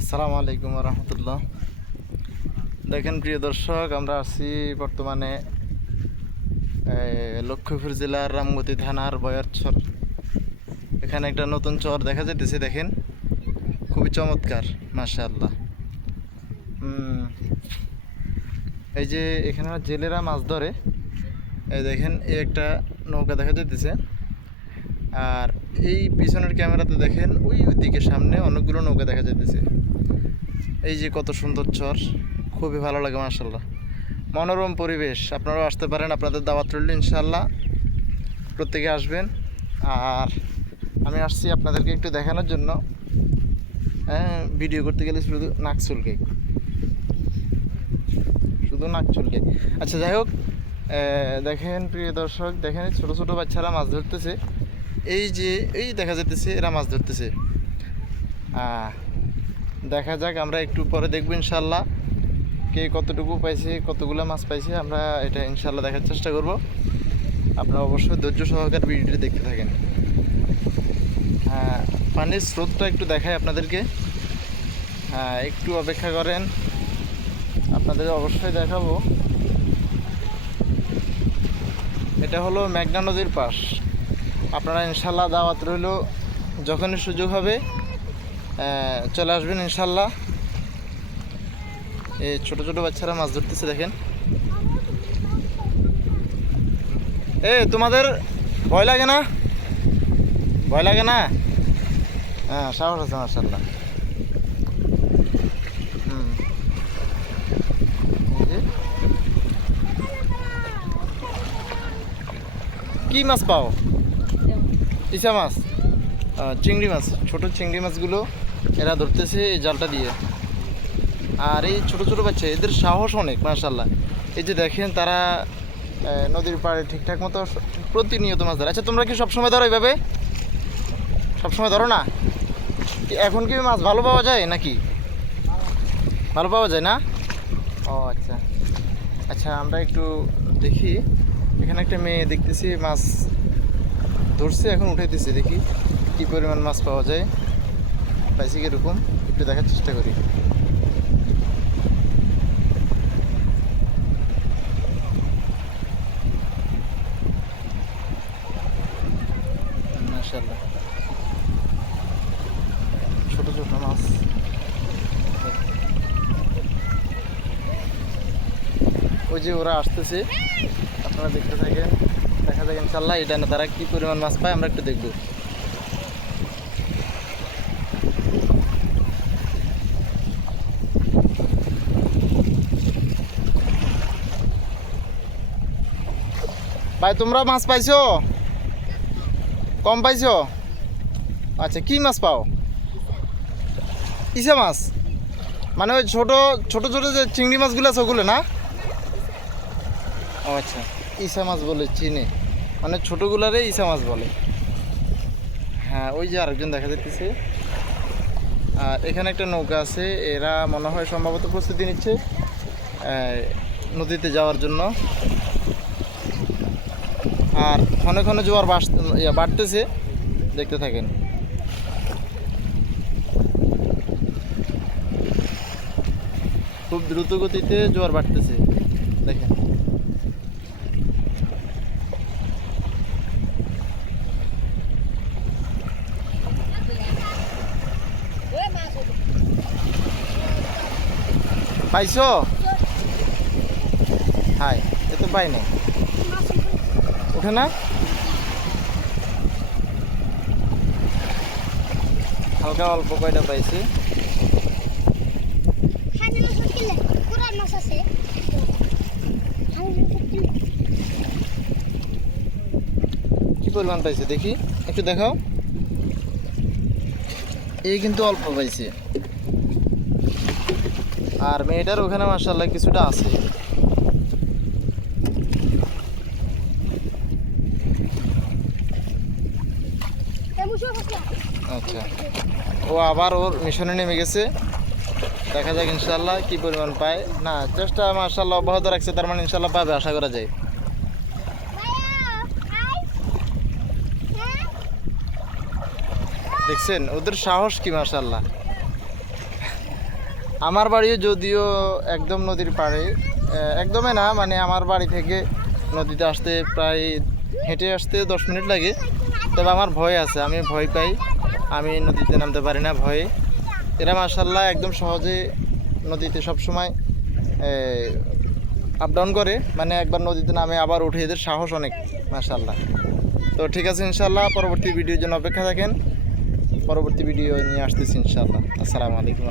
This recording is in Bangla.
আসসালামু আলাইকুম রহমতুল্লাহ। দেখেন প্রিয় দর্শক, আমরা আছি বর্তমানে লক্ষ্মীপুর জেলার রামগতি থানার বয়ারচর। এখানে একটা নতুন চর দেখা যাইতেছে, দেখেন খুবই চমৎকার মাশাআল্লাহ। এই যে এখানে জেলেরা মাছ ধরে, এই দেখেন এই একটা নৌকা দেখা যাইতেছে। আর এই পিছনের ক্যামেরাতে দেখেন ওই দিকে সামনে অনেকগুলো নৌকা দেখা যাইতেছে। এই যে কত সুন্দর চর, খুবই ভালো লাগে মাশাআল্লাহ, মনোরম পরিবেশ। আপনারাও আসতে পারেন, আপনাদের দাওয়াত রইল ইনশাআল্লাহ, প্রত্যেকে আসবেন। আর আমি আসছি আপনাদেরকে একটু দেখানোর জন্য। ভিডিও করতে গেলে শুধু নাক চুলকে, শুধু নাক চুলকে। আচ্ছা যাই হোক, দেখেন প্রিয় দর্শক, দেখেন ছোটো ছোটো বাচ্চারা মাছ ধরতেছে। এই যে এই দেখা যাইতেছে এরা মাছ ধরতেছে। দেখা যাক, আমরা একটু পরে দেখবো ইনশাল্লাহ কে কতটুকু পাইছে, কতগুলো মাছ পাইছে, আমরা এটা ইনশাল্লাহ দেখার চেষ্টা করব। আপনারা অবশ্যই ধৈর্য সহকারে ভিডিওটি দেখতে থাকেন। পানির স্রোতটা একটু দেখাই আপনাদেরকে, একটু অপেক্ষা করেন, আপনাদের অবশ্যই দেখাবো। এটা হলো মেঘনা নদীর পাশ। আপনারা ইনশাল্লাহ দাওয়াত রইল, যখনই সুযোগ হবে চলে আসবেন ইনশাল্লাহ। এই ছোটো ছোটো বাচ্চারা মাছ ধরতেছে, দেখেন। তোমাদের ভয় লাগে না? ভয় লাগে না? হ্যাঁ, সাহস আছে মাশাআল্লাহ। কি মাছ পাও? ইসা মাছ, চিংড়ি মাছ, ছোট চিংড়ি মাছগুলো এরা ধরতেছে এই জালটা দিয়ে। আর এই ছোট ছোট বাচ্চা, এদের সাহস অনেক মাশাআল্লাহ। এই যে দেখেন, তারা নদীর পাড়ে ঠিকঠাক মতো প্রতিনিয়ত মাছ ধরে। আচ্ছা, তোমরা কি সবসময় ধরো এইভাবে? সবসময় ধরো না? এখন কি মাছ ভালো পাওয়া যায় নাকি? ভালো পাওয়া যায় না? ও আচ্ছা আচ্ছা, আমরা একটু দেখি। এখানে একটা মেয়ে দেখতেছি মাছ ধরছে, এখন উঠাইতেছে, দেখি কি পরিমাণ মাছ পাওয়া যায়, পাইছি কীরকম, একটু দেখার চেষ্টা করি। মাশাআল্লাহ, ছোট ছোট মাছ। ওই যে ওরা আসতেছে, আপনারা দেখতে থাকেন, দেখা যাক ইনশাআল্লাহ এটা না তারা কি পরিমাণ মাছ পায়, আমরা একটু দেখব। ভাই, তোমরা মাছ পাইছো? কম পাইছো? আচ্ছা, কি মাছ পাও? ইসা মাছ মানে ওই ছোট ছোট ছোট যে চিংড়ি মাছগুলো আছে ওগুলো না? ও আচ্ছা, ইসা মাছ বলে চিনে, মানে ছোটোগুলারে ইসা মাছ বলে। হ্যাঁ, ওই যে আরেকজন দেখা যাচ্ছে। আর এখানে একটা নৌকা আছে, এরা মনে হয় সম্ভবত প্রস্তুতি নিচ্ছে নদীতে যাওয়ার জন্য। আর ক্ষণে ক্ষণে জোয়ার বাড়তেছে, দেখতে থাকেন। খুব দ্রুত গতিতে জোয়ার বাড়তেছে, দেখেন। পাইছো? হাই, এ তো পাই না, উঠে না। হালকা অল্প কয়টা পাইছি। কি পরিমাণ পাইছে দেখি, একটু দেখাও। এই কিন্তু অল্প পাইছে, আর মেয়েটার ওখানে মাশাআল্লাহ কিছুটা আছে। আচ্ছা, ও আবার ওর মিশনে নেমে গেছে, দেখা যাক ইনশাআল্লাহ কি পরিমাণ পায়। না, চেষ্টা মাশাআল্লাহ অব্যাহত রাখছে, তার মানে ইনশাআল্লাহ পাবে, আশা করা যায়। দেখছেন ওদের সাহস কি মাশাআল্লাহ। আমার বাড়িও যদিও একদম নদীর পাড়ে, একদমই না, মানে আমার বাড়ি থেকে নদীতে আসতে প্রায় হেঁটে আসতে 10 মিনিট লাগে। তবে আমার ভয় আছে, আমি ভয় পাই, আমি নদীতে নামতে পারি না ভয়ে। এরা মাশাআল্লাহ একদম সহজে নদীতে সব সময় আপ ডাউন করে, মানে একবার নদীতে নামে আবার উঠে, এদের সাহস অনেক মাশাআল্লাহ। তো ঠিক আছে, ইনশাআল্লাহ পরবর্তী ভিডিওর জন্য অপেক্ষা থাকেন, পরবর্তী ভিডিও নিয়ে আসতেছি ইনশাআল্লাহ। আসসালামু আলাইকুম।